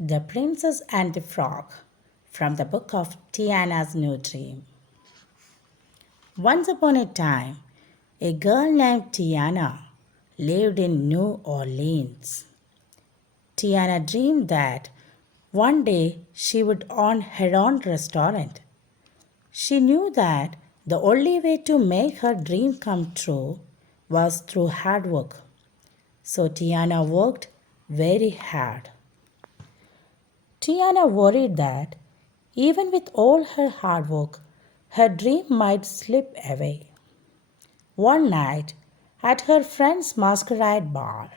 The Princess and the Frog from the book of Tiana's New Dream. Once upon a time, a girl named Tiana lived in New Orleans. Tiana dreamed that one day she would own her own restaurant. She knew that the only way to make her dream come true was through hard work. So Tiana worked very hard. Tiana worried that even with all her hard work, her dream might slip away. One night, at her friend's masquerade ball,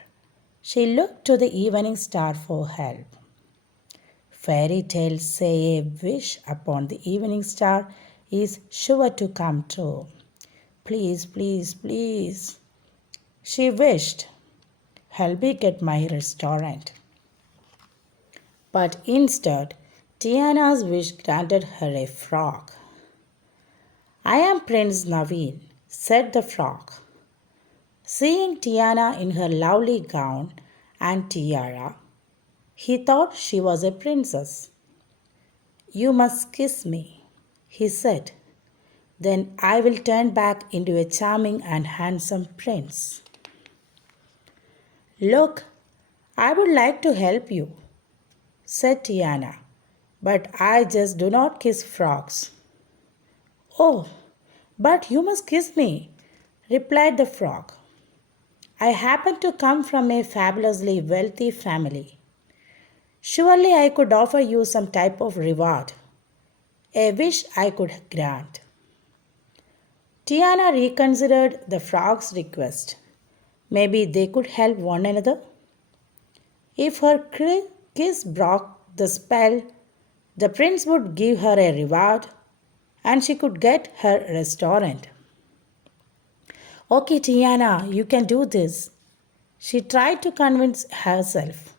she looked to the evening star for help. Fairy tales say a wish upon the evening star is sure to come true. Please, please, please. She wished, help me get my restaurant. But instead, Tiana's wish granted her a frog. I am Prince Naveen, said the frog. Seeing Tiana in her lovely gown and tiara, he thought she was a princess. You must kiss me, he said. Then I will turn back into a charming and handsome prince. Look, I would like to help you, said Tiana, but I just do not kiss frogs. Oh, but you must kiss me, replied the frog. I happen to come from a fabulously wealthy family. Surely I could offer you some type of reward, a wish I could grant. Tiana reconsidered the frog's request. Maybe they could help one another. If her kiss broke the spell, the prince would give her a reward and she could get her restaurant. Okay, Tiana, you can do this. She tried to convince herself.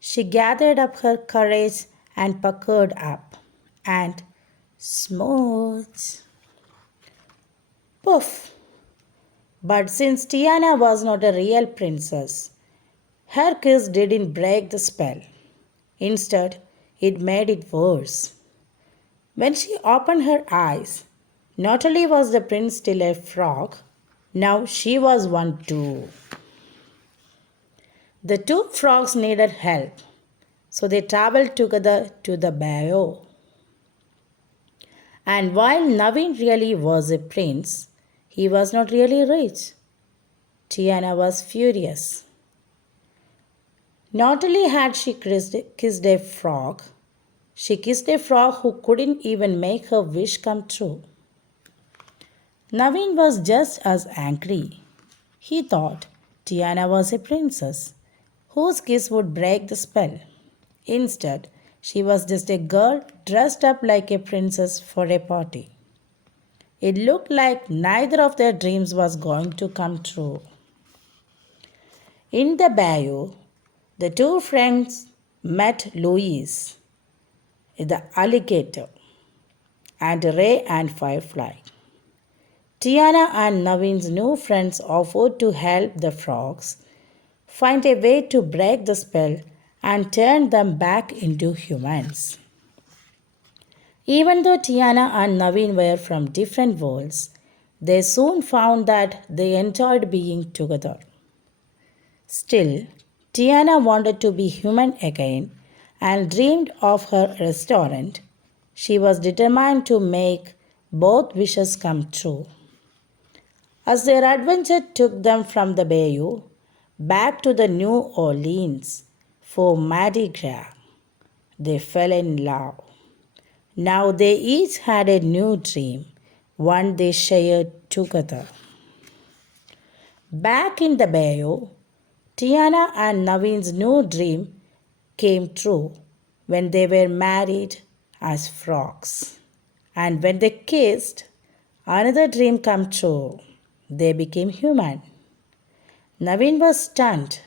She gathered up her courage and puckered up. And smooth. Poof! But since Tiana was not a real princess, her kiss didn't break the spell. Instead, it made it worse. When she opened her eyes, not only was the prince still a frog, now she was one too. The two frogs needed help, so they traveled together to the bayou. And while Naveen really was a prince, he was not really rich. Tiana was furious. Not only had she kissed a frog, she kissed a frog who couldn't even make her wish come true. Naveen was just as angry. He thought Tiana was a princess whose kiss would break the spell. Instead, she was just a girl dressed up like a princess for a party. It looked like neither of their dreams was going to come true. In the bayou, the two friends met Louise, the alligator, and Ray and Firefly. Tiana and Naveen's new friends offered to help the frogs find a way to break the spell and turn them back into humans. Even though Tiana and Naveen were from different worlds, they soon found that they enjoyed being together. Still, Tiana wanted to be human again and dreamed of her restaurant. She was determined to make both wishes come true. As their adventure took them from the bayou back to the New Orleans for Mardi Gras, they fell in love. Now they each had a new dream, one they shared together. Back in the bayou, Tiana and Naveen's new dream came true when they were married as frogs. And when they kissed, another dream came true. They became human. Naveen was stunned.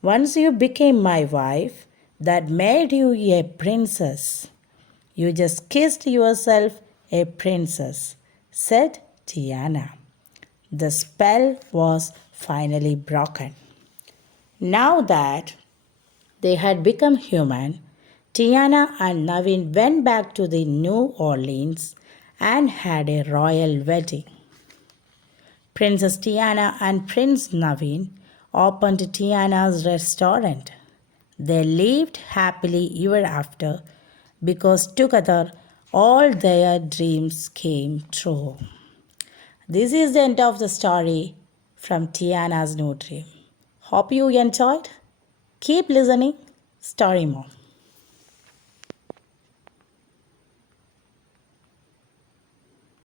Once you became my wife, that made you a princess. You just kissed yourself a princess, said Tiana. The spell was finally broken. Now that they had become human, Tiana and Naveen went back to the New Orleans and had a royal wedding. Princess Tiana and Prince Naveen opened Tiana's restaurant. They lived happily ever after because together all their dreams came true. This is the end of the story from Tiana's New Dream. Hope you enjoyed. Keep listening. Story Mom.